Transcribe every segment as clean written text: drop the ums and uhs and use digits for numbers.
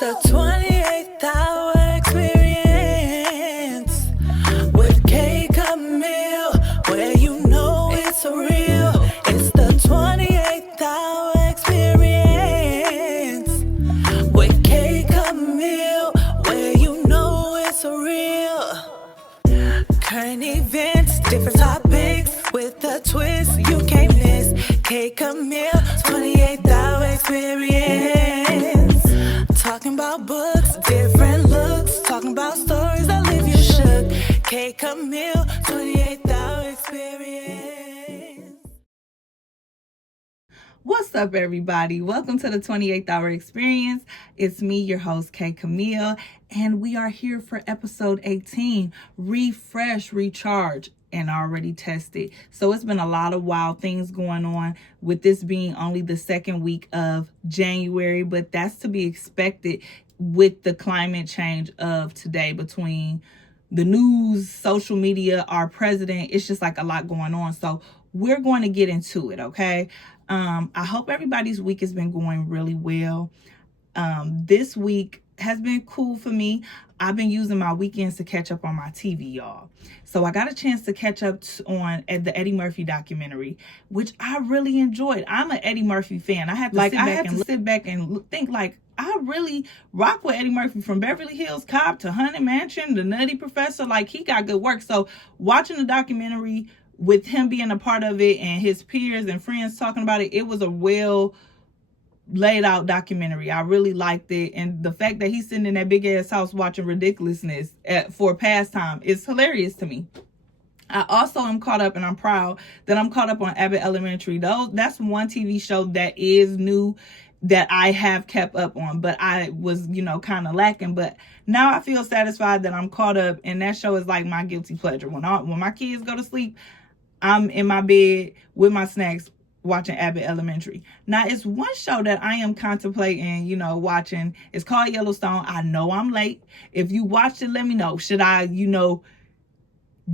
the 28th hour experience with K. Camille, where you know it's real. It's the 28th hour experience with K. Camille, where you know it's real. Current events, different topics with a twist you can't miss. K. Camille, 28th hour experience. Talking about books, different looks. Talking about stories that leave you shook. K. Camille, 28th hour experience. What's up, everybody? Welcome to the 28th hour experience. It's me, your host, K. Camille, and we are here for episode 18, Refresh, Recharge, and already tested. So it's been a lot of wild things going on with this being only the second week of January, but that's to be expected with the climate change of today between the news, social media, our president. It's just like a lot going on. So we're going to get into it, okay? I hope everybody's week has been going really well. This week has been cool for me. I've been using my weekends to catch up on my TV, y'all. So I got a chance to catch up on the Eddie Murphy documentary, which I really enjoyed. I'm an Eddie Murphy fan. I had to sit back and think like, I really rock with Eddie Murphy, from Beverly Hills Cop to Haunted Mansion, The Nutty Professor. Like, he got good work. So watching the documentary with him being a part of it and his peers and friends talking about it, it was a well laid out documentary. I really liked it. And the fact that he's sitting in that big ass house watching ridiculousness for pastime is hilarious to me. I also am caught up, and I'm proud that I'm caught up on Abbott Elementary. That's one TV show that is new that I have kept up on, but I was, kind of lacking. But now I feel satisfied that I'm caught up, and that show is like my guilty pleasure. When my kids go to sleep, I'm in my bed with my snacks watching Abbott Elementary. Now, it's one show that I am contemplating, watching. It's called Yellowstone. I know I'm late. If you watched it, let me know. Should I,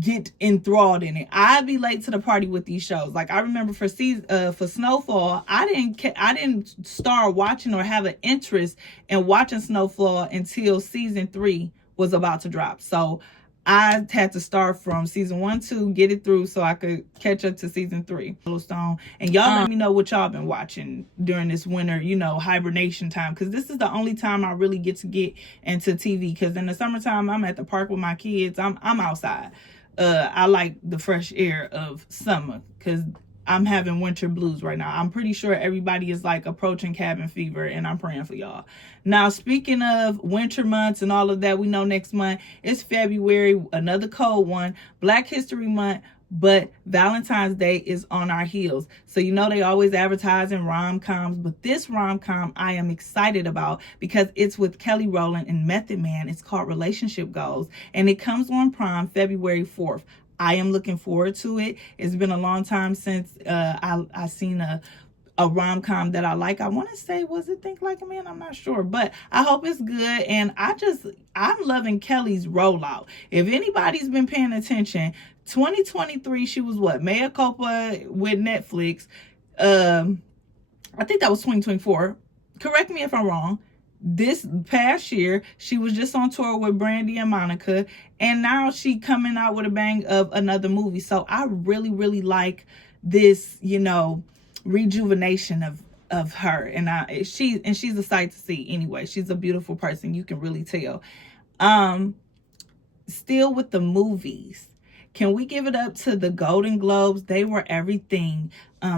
get enthralled in it? I'd be late to the party with these shows. Like, I remember for Snowfall, I didn't start watching or have an interest in watching Snowfall until season 3 was about to drop. So I had to start from season 1, 2, get it through so I could catch up to season 3. Yellowstone. And y'all let me know what y'all been watching during this winter, hibernation time. Because this is the only time I really get into TV. Because in the summertime, I'm at the park with my kids. I'm outside. I like the fresh air of summer because I'm having winter blues right now. I'm pretty sure everybody is like approaching cabin fever, and I'm praying for y'all. Now, speaking of winter months and all of that, we know next month it's February, another cold one, Black History Month, but Valentine's Day is on our heels. So, they always advertise in rom-coms, but this rom-com I am excited about because it's with Kelly Rowland and Method Man. It's called Relationship Goals, and it comes on Prime February 4th. I am looking forward to it. It's been a long time since I seen a rom-com that I like. I want to say, was it Think Like a Man? I'm not sure, but I hope it's good. And I'm loving Kelly's rollout. If anybody's been paying attention, 2023, she was Mea Culpa with Netflix. I think that was 2024. Correct me if I'm wrong. This past year, she was just on tour with Brandy and Monica, and now she coming out with a bang of another movie. So I really, really like this, rejuvenation of her, and she's a sight to see. Anyway, she's a beautiful person. You can really tell. Still with the movies. Can we give it up to the Golden Globes? They were everything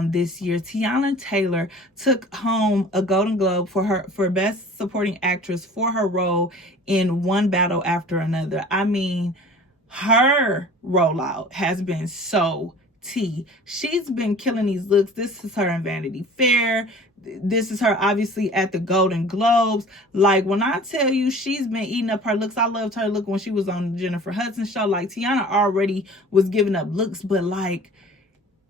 this year. Tiana Taylor took home a Golden Globe for Best Supporting Actress for her role in One Battle After Another. I mean, her rollout has been so tea. She's been killing these looks. This is her in Vanity Fair. This is her obviously at the Golden Globes. Like, when I tell you she's been eating up her looks, I loved her look when she was on the Jennifer Hudson show. Like, Tiana already was giving up looks, but like,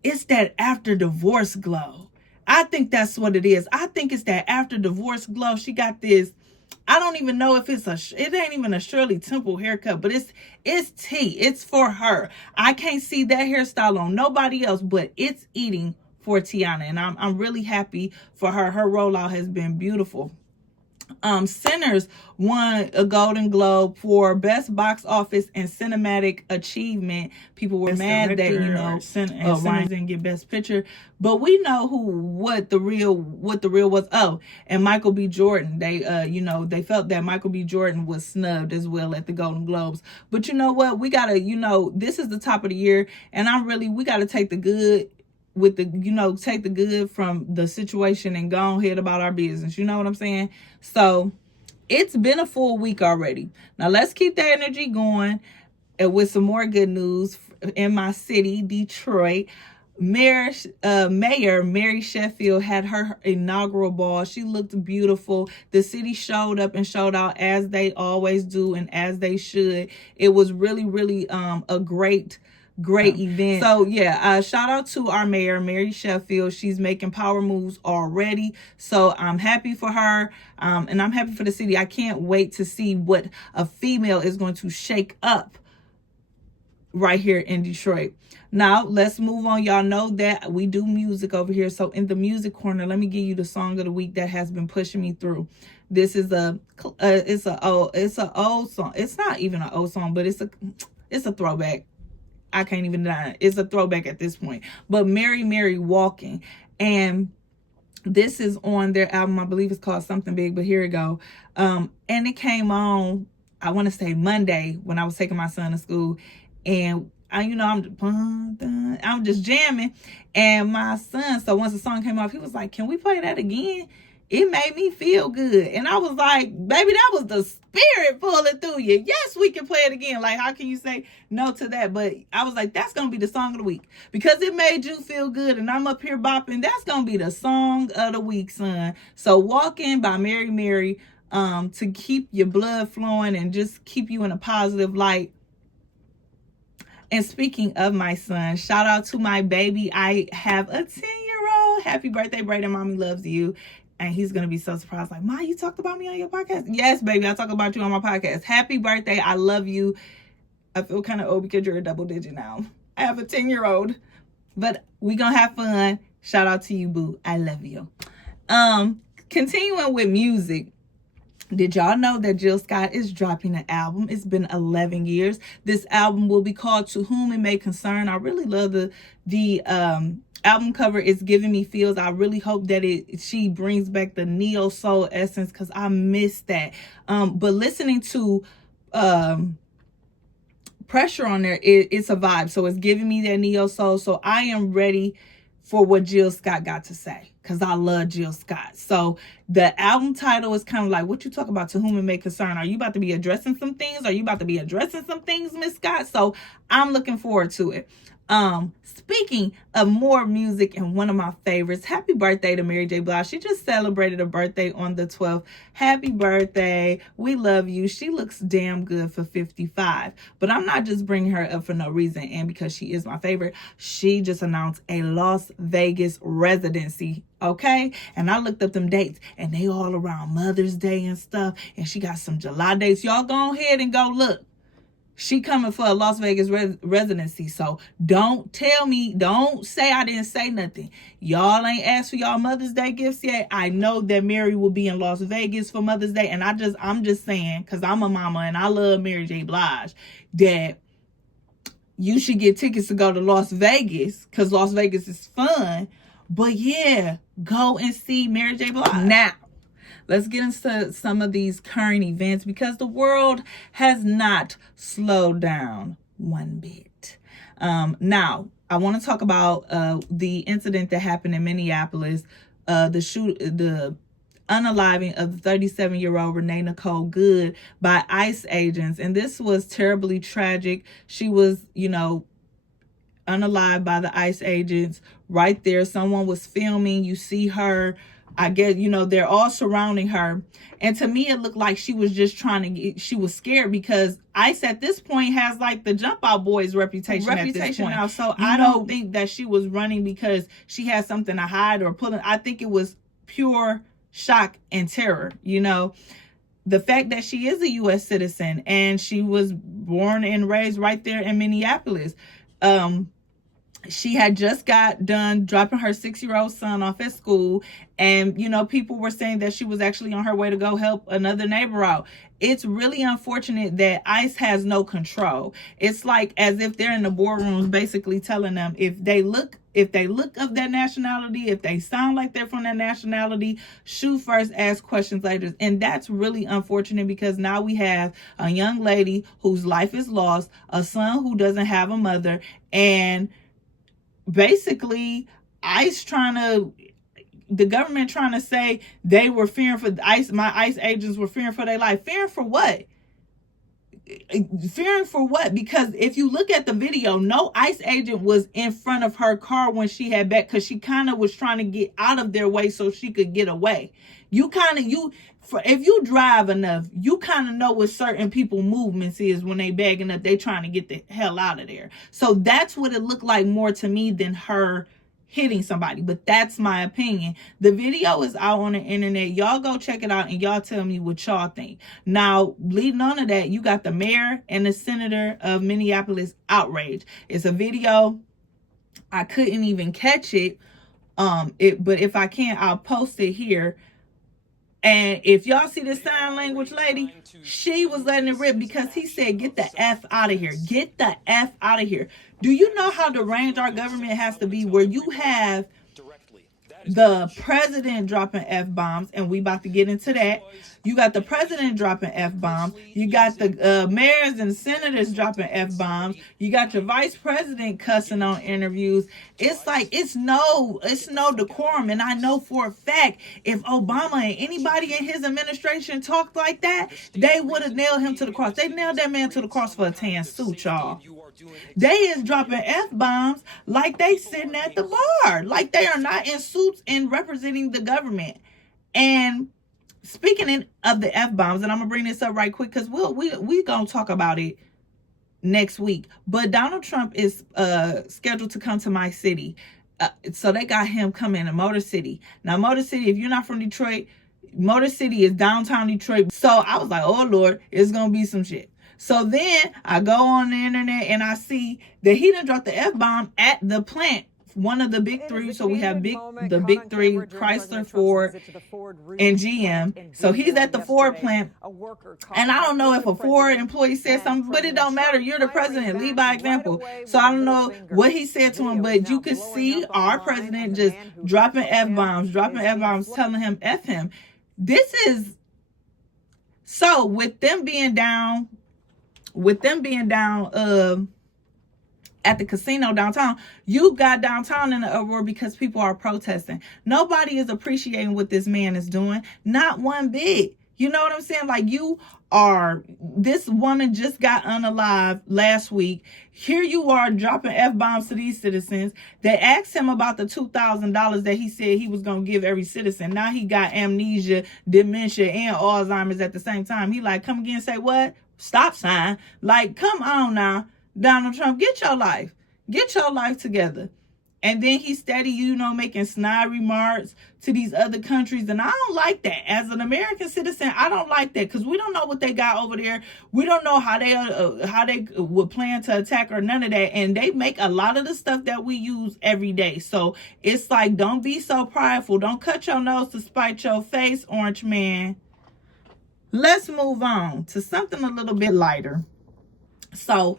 it's that after divorce glow. I think that's what it is. I think it's that after divorce glow. She got this, I don't even know if it ain't even a Shirley Temple haircut, but it's tea. It's for her. I can't see that hairstyle on nobody else, but it's eating for Tiana, and I'm really happy for her. Her rollout has been beautiful. Sinners won a Golden Globe for Best Box Office and Cinematic Achievement. People were mad that Sinners didn't get Best Picture, but we know what the real was. Oh, and Michael B. Jordan. They they felt that Michael B. Jordan was snubbed as well at the Golden Globes. But you know what? We gotta this is the top of the year, and we gotta take the good with the take the good from the situation and go ahead about our business. You know what I'm saying? So it's been a full week already. Now let's keep that energy going with some more good news in my city, Detroit. Mayor Mary Sheffield had her inaugural ball. She looked beautiful. The city showed up and showed out as they always do and as they should. It was really, really a great event. So yeah, shout out to our mayor, Mary Sheffield. She's making power moves already. So I'm happy for her. And I'm happy for the city. I can't wait to see what a female is going to shake up right here in Detroit. Now let's move on. Y'all know that we do music over here. So in the music corner, let me give you the song of the week that has been pushing me through. This is it's an old song. It's not even an old song, but it's a throwback. I can't even deny it. It's a throwback at this point. But Mary, Mary Walking. And this is on their album. I believe it's called Something Big, but here we go. And it came on, I want to say Monday when I was taking my son to school. And I'm just jamming. And my son, so once the song came off, he was like, "Can we play that again?" It made me feel good. And I was like, baby, that was the spirit pulling through you. Yes, we can play it again. Like, how can you say no to that? But I was like, that's going to be the song of the week. Because it made you feel good. And I'm up here bopping. That's going to be the song of the week, son. So Walking by Mary Mary, to keep your blood flowing and just keep you in a positive light. And speaking of my son, shout out to my baby. I have a 10-year-old. Happy birthday, Brayden. Mommy loves you. And he's going to be so surprised. Like, Ma, you talked about me on your podcast? Yes, baby. I talk about you on my podcast. Happy birthday. I love you. I feel kind of old because you're a double digit now. I have a 10-year-old. But we going to have fun. Shout out to you, boo. I love you. Continuing with music. Did y'all know that Jill Scott is dropping an album? It's been 11 years. This album will be called To Whom It May Concern. I really love the album cover. Is giving me feels. I really hope that she brings back the neo soul essence because I miss that. But listening to Pressure on there, it's a vibe. So it's giving me that neo soul. So I am ready for what Jill Scott got to say because I love Jill Scott. So the album title is kind of like, what you talk about, To Whom It May Concern. Are you about to be addressing some things? Are you about to be addressing some things, Miss Scott? So I'm looking forward to it. Speaking of more music and one of my favorites, happy birthday to Mary J. Blige. She just celebrated a birthday on the 12th. Happy birthday. We love you. She looks damn good for 55. But I'm not just bringing her up for no reason and because she is my favorite. She just announced a Las Vegas residency. Okay, and I looked up them dates and they all around Mother's Day and stuff. And she got some July dates. Y'all go ahead and go look. She coming for a Las Vegas residency. So don't say I didn't say nothing. Y'all ain't asked for y'all Mother's Day gifts yet. I know that Mary will be in Las Vegas for Mother's Day. And I'm just saying, because I'm a mama and I love Mary J. Blige, that you should get tickets to go to Las Vegas because Las Vegas is fun. But yeah, go and see Mary J. Blige. Now, let's get into some of these current events because the world has not slowed down one bit. Now, I want to talk about the incident that happened in Minneapolis, the unaliving of the 37-year-old Renee Nicole Good by ICE agents. And this was terribly tragic. She was, unalived by the ICE agents right there. Someone was filming. You see her. I guess, they're all surrounding her. And to me, it looked like she was just she was scared because ICE at this point has like the Jump Out Boys reputation at this point. Now. So I don't think that she was running because she had something to hide or pulling. I think it was pure shock and terror. The fact that she is a U.S. citizen and she was born and raised right there in Minneapolis. she had just got done dropping her 6-year-old son off at school, and people were saying that she was actually on her way to go help another neighbor out. It's really unfortunate that ICE has no control. It's like as if they're in the boardrooms basically telling them if they look of that nationality, if they sound like they're from that nationality, shoot first, ask questions later. And that's really unfortunate, because now we have a young lady whose life is lost, a son who doesn't have a mother, and basically the government trying to say they were fearing for ICE. My ICE agents were fearing for their life. Fearing for what? Fearing for what? Because if you look at the video, no ICE agent was in front of her car when she had back, because she kind of was trying to get out of their way so she could get away. If you drive enough, you kind of know what certain people movements is when they bagging up. They trying to get the hell out of there. So that's what it looked like more to me than her hitting somebody. But that's my opinion. The video is out on the internet. Y'all go check it out and y'all tell me what y'all think. Now, leading on to that, you got the mayor and the senator of Minneapolis outraged. It's a video. I couldn't even catch it. But if I can, I'll post it here. And if y'all see this sign language lady, she was letting it rip, because he said, get the F out of here. Get the F out of here. Do you know how deranged our government has to be, where you have the president dropping F-bombs, and we about to get into that. You got the president dropping F-bombs. You got the mayors and senators dropping F-bombs. You got your vice president cussing on interviews. It's like, it's no decorum. And I know for a fact, if Obama and anybody in his administration talked like that, they would have nailed him to the cross. They nailed that man to the cross for a tan suit, y'all. They is dropping F-bombs like they sitting at the bar. Like they are not in suits and representing the government. And speaking of the F-bombs, and I'm going to bring this up right quick, because we're going to talk about it next week. But Donald Trump is scheduled to come to my city. So they got him coming to Motor City. Now, Motor City, if you're not from Detroit, Motor City is downtown Detroit. So I was like, oh, Lord, it's going to be some shit. So then I go on the internet and I see that he done dropped the F-bomb at the plant, one of the big three. So we have the big three, Chrysler, Ford, and GM. So he's at the Ford plant. And I don't know if a Ford employee said something, but it don't matter. You're the president. Lead by example. So I don't know what he said to him, but you could see our president just dropping F-bombs, telling him F him. This is, so with them being down at the casino downtown, you got downtown in the uproar because people are protesting. Nobody is appreciating what this man is doing. Not one bit. You know what I'm saying? Like, this woman just got unalived last week. Here you are dropping F-bombs to these citizens. They asked him about the $2,000 that he said he was going to give every citizen. Now he got amnesia, dementia, and Alzheimer's at the same time. He like, come again and say what? Stop sign. Like, come on now, Donald Trump, get your life together. And then he's steady, making snide remarks to these other countries. And I don't like that. As an American citizen, I don't like that, because we don't know what they got over there. We don't know how they would plan to attack or none of that. And they make a lot of the stuff that we use every day. So it's like, don't be so prideful. Don't cut your nose to spite your face, Orange Man. Let's move on to something a little bit lighter. So,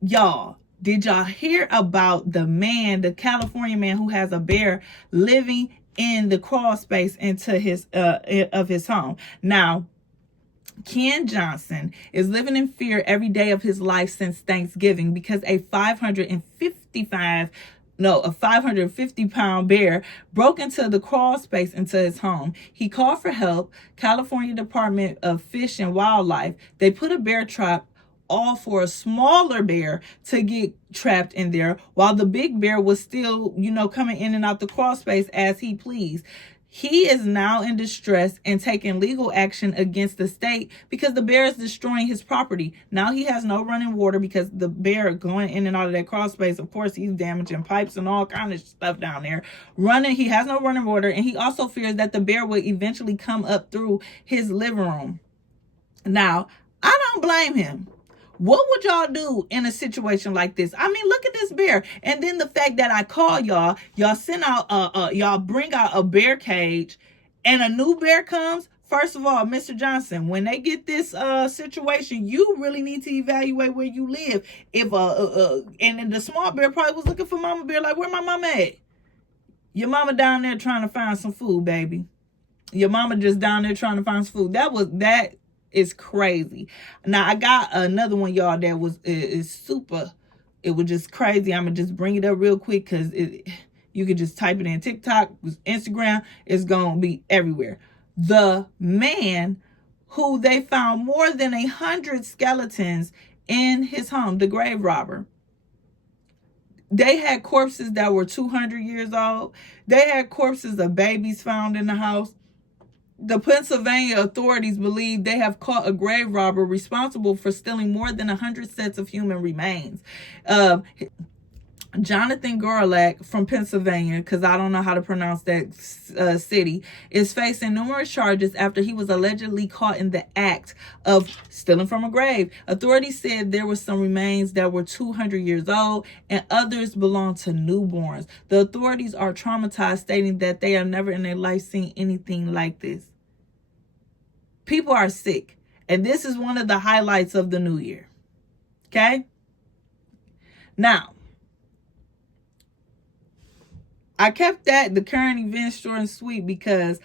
y'all, did y'all hear about the California man who has a bear living in the crawl space into his home? Now, Ken Johnson is living in fear every day of his life since Thanksgiving, because a 550-pound bear broke into the crawl space into his home. He called for help. California Department of Fish and Wildlife, they put a bear trap all for a smaller bear to get trapped in there, while the big bear was still, coming in and out the crawl space as he pleased. He is now in distress and taking legal action against the state because the bear is destroying his property. Now he has no running water because the bear going in and out of that crawl space. Of course, he's damaging pipes and all kind of stuff down there. He has no running water, and he also fears that the bear will eventually come up through his living room. Now, I don't blame him. What would y'all do in a situation like this? I mean, look at this bear. And then the fact that I call y'all send out, y'all bring out a bear cage and a new bear comes. First of all, Mr. Johnson, when they get this situation, you really need to evaluate where you live. If and then the small bear probably was looking for mama bear, like, where my mama at? Your mama down there trying to find some food, baby. Your mama just down there trying to find some food. That is crazy. Now I got another one, y'all, that is super. It was just crazy. I'm gonna just bring it up real quick because you could just type it in TikTok, Instagram. It's gonna be everywhere. The man who they found more than 100 skeletons in his home, the grave robber. They had corpses that were 200 years old. They had corpses of babies found in the house. The Pennsylvania authorities believe they have caught a grave robber responsible for stealing more than 100 sets of human remains. Jonathan Gorlak from Pennsylvania, because I don't know how to pronounce that city, is facing numerous charges after he was allegedly caught in the act of stealing from a grave. Authorities said there were some remains that were 200 years old and others belonged to newborns. The authorities are traumatized, stating that they have never in their life seen anything like this. People are sick, and this is one of the highlights of the new year. Okay? Now, I kept the current events short and sweet because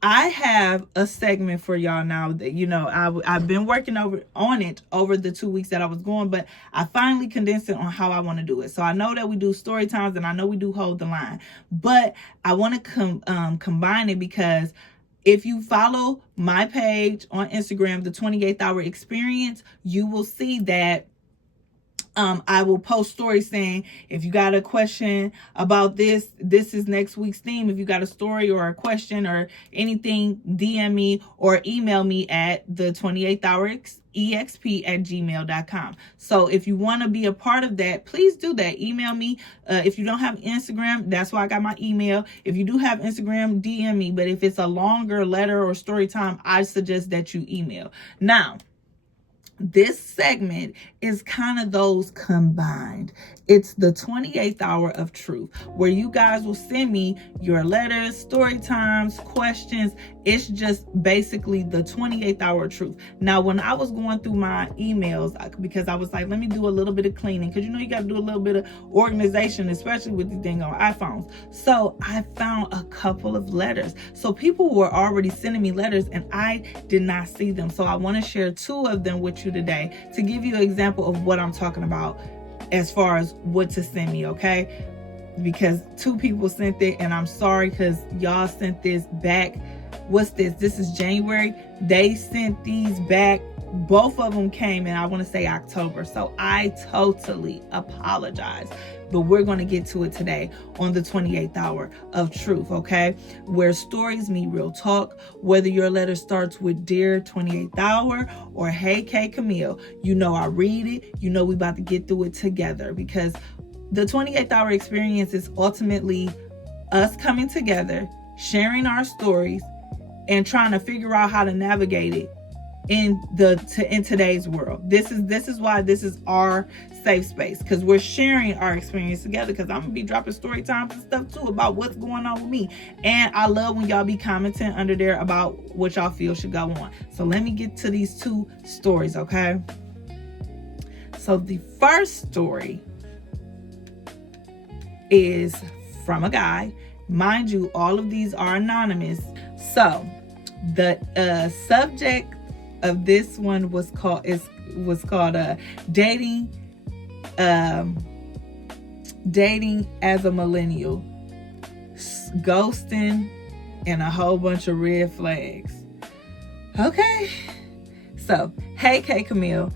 I have a segment for y'all now that, you know, I've been working on it over the 2 weeks that I was going, but I finally condensed it on how I want to do it. So I know that we do story times and I know we do hold the line, but I want to combine it because if you follow my page on Instagram, the 28th Hour Experience, you will see that I will post stories saying, if you got a question about this is next week's theme. If you got a story or a question or anything, DM me or email me at the 28th Hour exp@gmail.com. So if you want to be a part of that, please do that. Email me. If you don't have Instagram, that's why I got my email. If you do have Instagram, DM me. But if it's a longer letter or story time, I suggest that you email. Now, this segment is kind of those combined. It's the 28th Hour of Truth, where you guys will send me your letters, story times, questions. It's just basically the 28th Hour of Truth. Now, when I was going through my emails, because I was like, let me do a little bit of cleaning, because you know you got to do a little bit of organization, especially with the thing on iPhones. So I found a couple of letters. So people were already sending me letters and I did not see them. So I want to share two of them with you today to give you an example of what I'm talking about as far as what to send me, okay? Because two people sent it, and I'm sorry because y'all sent this back. What's this? This is January. They sent these back. Both of them came in, I want to say October. So I totally apologize. But we're going to get to it today on the 28th Hour of Truth, okay? Where stories meet real talk. Whether your letter starts with Dear 28th Hour or Hey K Camille, you know I read it. You know we about to get through it together, because the 28th Hour Experience is ultimately us coming together, sharing our stories, and trying to figure out how to navigate it in today's world. This is why this is our safe space, because we're sharing our experience together, because I'm gonna be dropping story times and stuff too about what's going on with me. And I love when y'all be commenting under there about what y'all feel should go on. So let me get to these two stories, okay? So the first story is from a guy. Mind you, all of these are anonymous. So the subject of this one was called dating as a millennial, ghosting, and a whole bunch of red flags. Okay, so hey K Camille,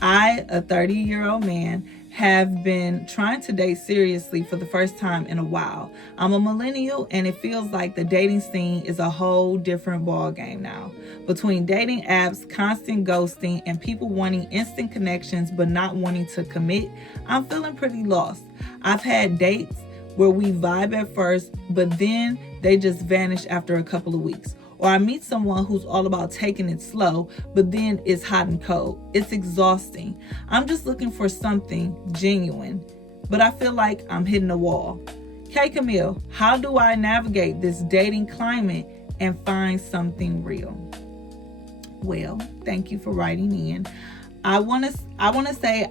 I, a 30-year-old man, have been trying to date seriously for the first time in a while. I'm a millennial, and it feels like the dating scene is a whole different ball game now. Between dating apps, constant ghosting, and people wanting instant connections but not wanting to commit, I'm feeling pretty lost. I've had dates where we vibe at first, but then they just vanish after a couple of weeks. Or I meet someone who's all about taking it slow, but then it's hot and cold. It's exhausting. I'm just looking for something genuine, but I feel like I'm hitting a wall. Hey Camille, how do I navigate this dating climate and find something real? Well, thank you for writing in. I want to say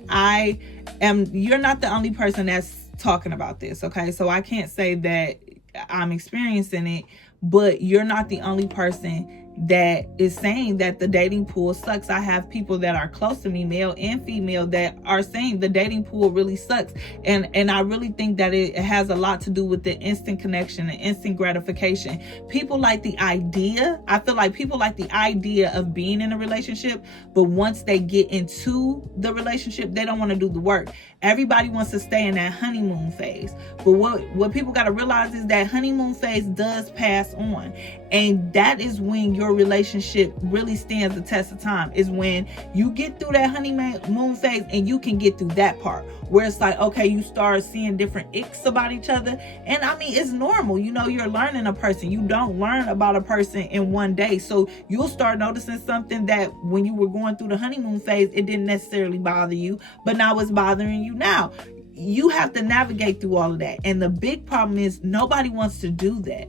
you're not the only person that's talking about this, okay? So I can't say that I'm experiencing it, but you're not the only person that is saying that the dating pool sucks. I have people that are close to me, male and female, that are saying the dating pool really sucks. And I really think that it has a lot to do with the instant connection and instant gratification. People like the idea. I feel like people like the idea of being in a relationship, but once they get into the relationship, they don't want to do the work. Everybody wants to stay in that honeymoon phase. But what people got to realize is that honeymoon phase does pass on. And that is when your relationship really stands the test of time, is when you get through that honeymoon phase and you can get through that part where it's like, okay, you start seeing different icks about each other. And I mean, it's normal. You're learning a person. You don't learn about a person in one day. So you'll start noticing something that when you were going through the honeymoon phase, it didn't necessarily bother you, but now it's bothering you now. You have to navigate through all of that. And the big problem is nobody wants to do that.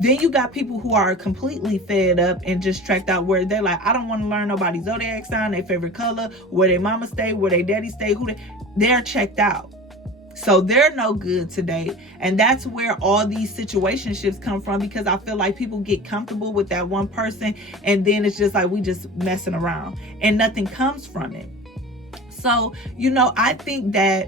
Then you got people who are completely fed up and just tracked out, where they're like, I don't want to learn nobody's zodiac sign, their favorite color, where their mama stay, where their daddy stay, they're checked out. So they're no good today. And that's where all these situationships come from, because I feel like people get comfortable with that one person and then it's just like we just messing around and nothing comes from it. So, I think that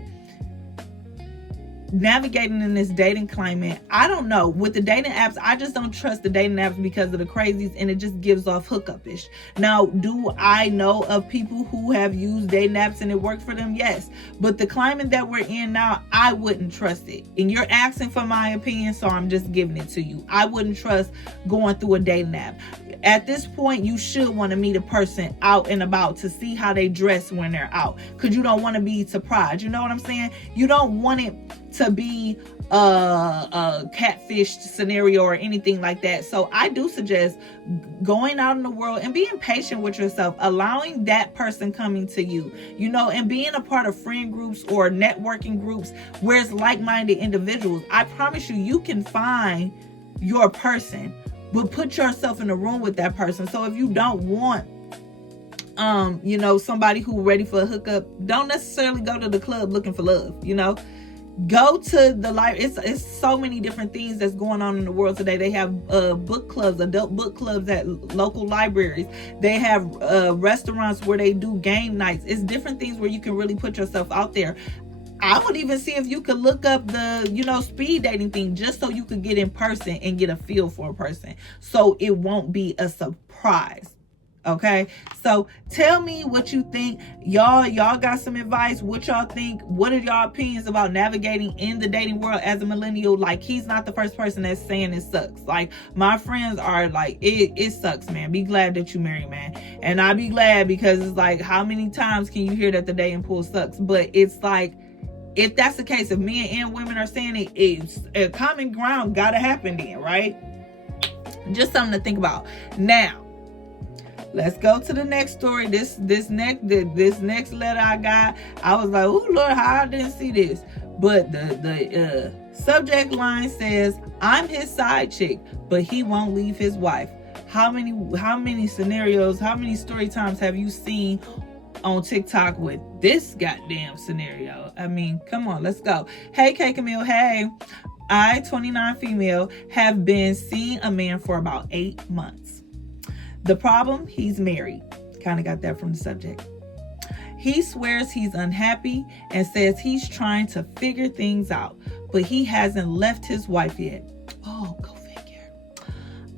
navigating in this dating climate, I don't know. With the dating apps, I just don't trust the dating apps because of the crazies, and it just gives off hookup-ish. Now, do I know of people who have used dating apps and it worked for them? Yes. But the climate that we're in now, I wouldn't trust it. And you're asking for my opinion, so I'm just giving it to you. I wouldn't trust going through a dating app. At this point, you should want to meet a person out and about to see how they dress when they're out, because you don't want to be surprised. You know what I'm saying? You don't want it to be a catfish scenario or anything like that. So I do suggest going out in the world and being patient with yourself, allowing that person coming to you, and being a part of friend groups or networking groups where it's like-minded individuals. I promise you can find your person, but put yourself in a room with that person. So if you don't want somebody who ready for a hookup, don't necessarily go to the club looking for love. Go to the library. It's so many different things that's going on in the world today. They have book clubs, adult book clubs at local libraries. They have restaurants where they do game nights. It's different things where you can really put yourself out there. I would even see if you could look up the, speed dating thing, just so you could get in person and get a feel for a person, so it won't be a surprise. Okay, so tell me what you think. Y'all got some advice? What y'all think? What are y'all opinions about navigating in the dating world as a millennial? Like, he's not the first person that's saying it sucks. Like, my friends are like, it sucks, man. Be glad that you married, man. And I be glad, because it's like, how many times can you hear that the dating pool sucks? But it's like, if that's the case, if men and women are saying it, it's a common ground gotta happen then, right? Just something to think about. Now, let's go to the next story. This next letter I got, I was like, oh Lord, how I didn't see this. But the subject line says, I'm his side chick, but he won't leave his wife. How many scenarios, how many story times have you seen on TikTok with this goddamn scenario? I mean, come on, let's go. Hey, K Camille. Hey, I, 29 female, have been seeing a man for about 8 months. The problem, he's married. Kind of got that from the subject. He swears he's unhappy and says he's trying to figure things out, but he hasn't left his wife yet. Oh, go figure.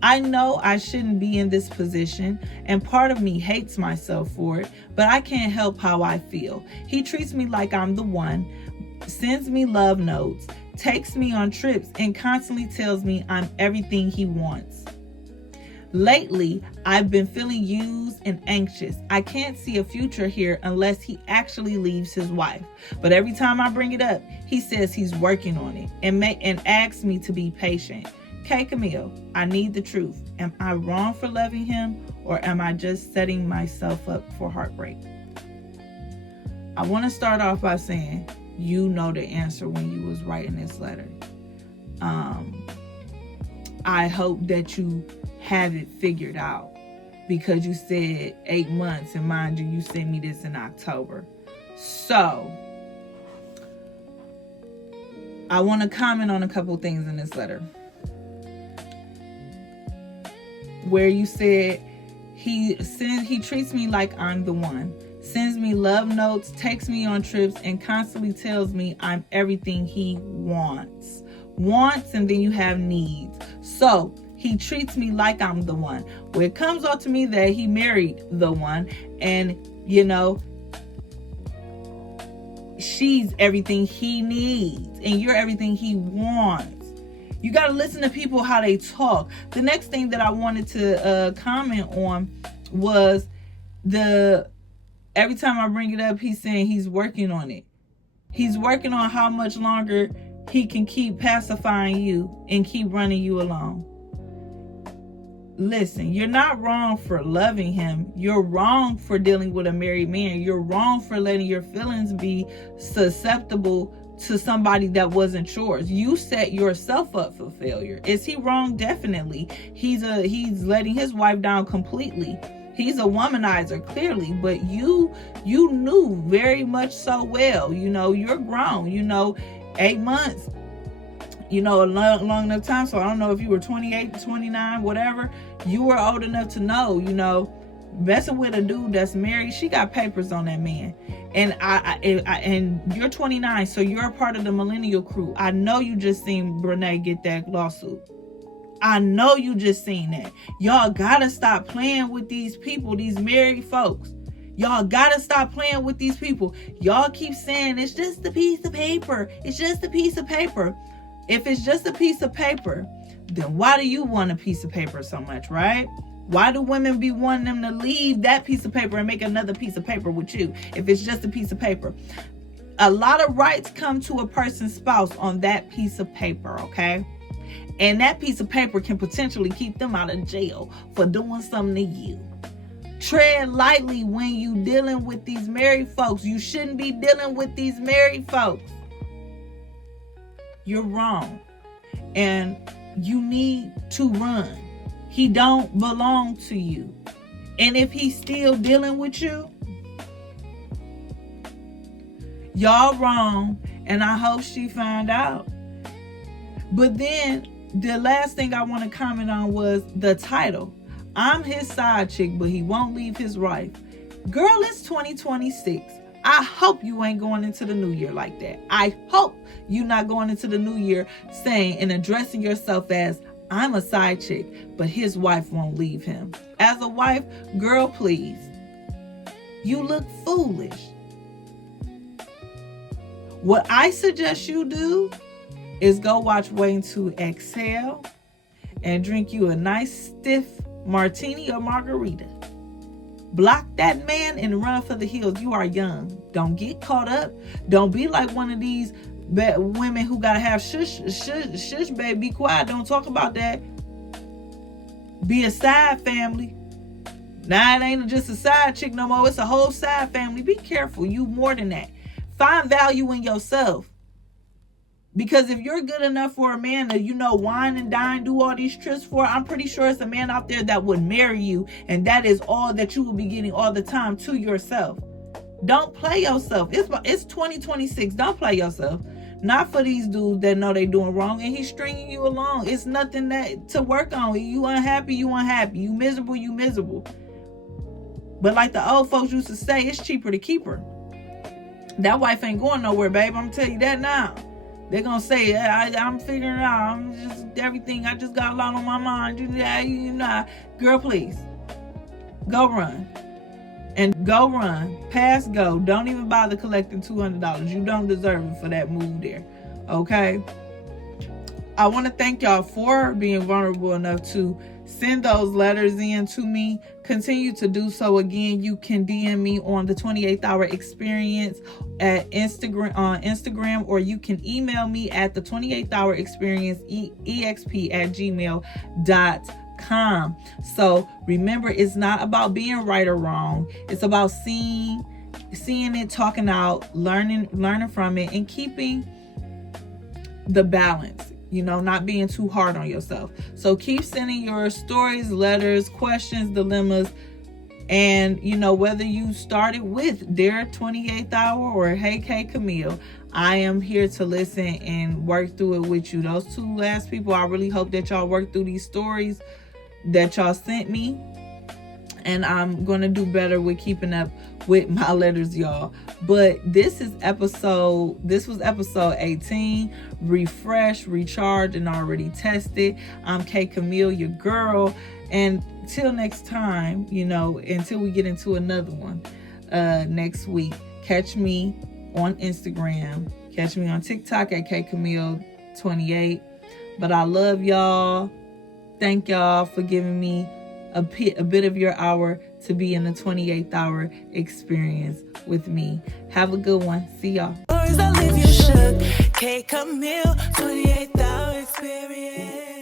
I know I shouldn't be in this position, and part of me hates myself for it, but I can't help how I feel. He treats me like I'm the one, sends me love notes, takes me on trips, and constantly tells me I'm everything he wants. Lately, I've been feeling used and anxious. I can't see a future here unless he actually leaves his wife. But every time I bring it up, he says he's working on it and asks me to be patient. K. Camille, I need the truth. Am I wrong for loving him, or am I just setting myself up for heartbreak? I want to start off by saying, you know the answer when you was writing this letter. I hope that you have it figured out, because you said 8 months, and mind you sent me this in October. So I want to comment on a couple things in this letter. Where you said he treats me like I'm the one, sends me love notes, takes me on trips, and constantly tells me I'm everything he wants, and then you have needs. So he treats me like I'm the one. Well, it comes out to me that he married the one, and she's everything he needs, and you're everything he wants. You got to listen to people, how they talk. The next thing that I wanted to comment on was every time I bring it up, he's saying he's working on it. He's working on how much longer he can keep pacifying you and keep running you along. Listen, you're not wrong for loving him. You're wrong for dealing with a married man. You're wrong for letting your feelings be susceptible to somebody that wasn't yours. You set yourself up for failure. Is he wrong? Definitely. He's letting his wife down completely. He's a womanizer, clearly, but you knew very much so well. You're grown. 8 months, a long enough time. So I don't know if you were 28, 29, whatever. You were old enough to know, messing with a dude that's married, she got papers on that man. And and you're 29, so you're a part of the millennial crew. I know you just seen Brene get that lawsuit. I know you just seen that. Y'all gotta stop playing with these people, these married folks. Y'all gotta stop playing with these people. Y'all keep saying it's just a piece of paper. It's just a piece of paper. If it's just a piece of paper, then why do you want a piece of paper so much, right? Why do women be wanting them to leave that piece of paper and make another piece of paper with you if it's just a piece of paper? A lot of rights come to a person's spouse on that piece of paper, okay? And that piece of paper can potentially keep them out of jail for doing something to you. Tread lightly when you dealing with these married folks. You shouldn't be dealing with these married folks. You're wrong. And you need to run. He don't belong to you. And if he's still dealing with you, y'all wrong. And I hope she find out. But then the last thing I want to comment on was the title. I'm his side chick, but he won't leave his wife. Girl, it's 2026. I hope you ain't going into the new year like that. I hope you're not going into the new year saying and addressing yourself as, I'm a side chick, but his wife won't leave him. As a wife, girl, please. You look foolish. What I suggest you do is go watch Waiting to Exhale and drink you a nice stiff martini or margarita. Block that man and run for the hills. You are young. Don't get caught up. Don't be like one of these women who gotta have shush, baby, be quiet. Don't talk about that. Be a side family. Now it ain't just a side chick no more. It's a whole side family. Be careful. You more than that. Find value in yourself. Because if you're good enough for a man to, wine and dine, do all these trips for, I'm pretty sure it's a man out there that would marry you. And that is all that you will be getting all the time to yourself. Don't play yourself. It's 2026. Don't play yourself. Not for these dudes that know they doing wrong and he's stringing you along. It's nothing to work on. You unhappy, you unhappy. You miserable, you miserable. But like the old folks used to say, it's cheaper to keep her. That wife ain't going nowhere, babe. I'm telling you that now. They're going to say, I'm figuring it out. I'm just everything. I just got a lot on my mind. Girl, please. Go run. And go run. Pass go. Don't even bother collecting $200. You don't deserve it for that move there. Okay? I want to thank y'all for being vulnerable enough to send those letters in to me. Continue to do so. Again, you can DM me on the 28th Hour Experience at Instagram, or you can email me at the 28th Hour Experience exp@gmail.com. So remember, it's not about being right or wrong. It's about seeing it, talking out, learning from it, and keeping the balance, not being too hard on yourself. So keep sending your stories, letters, questions, dilemmas, and whether you started with Dear 28th Hour or Hey K Camille, I am here to listen and work through it with you. Those two last people, I really hope that y'all work through these stories that y'all sent me, and I'm gonna do better with keeping up with my letters, y'all. But this was episode 18. Refresh, recharge, and already tested. I'm K Camille, your girl. And till next time, until we get into another one next week, catch me on Instagram. Catch me on TikTok at K Camille 28. But I love y'all. Thank y'all for giving me a bit of your hour to be in the 28th Hour Experience with me. Have a good one. See y'all. Stories that leave you shook. K Camille, 28th Hour Experience.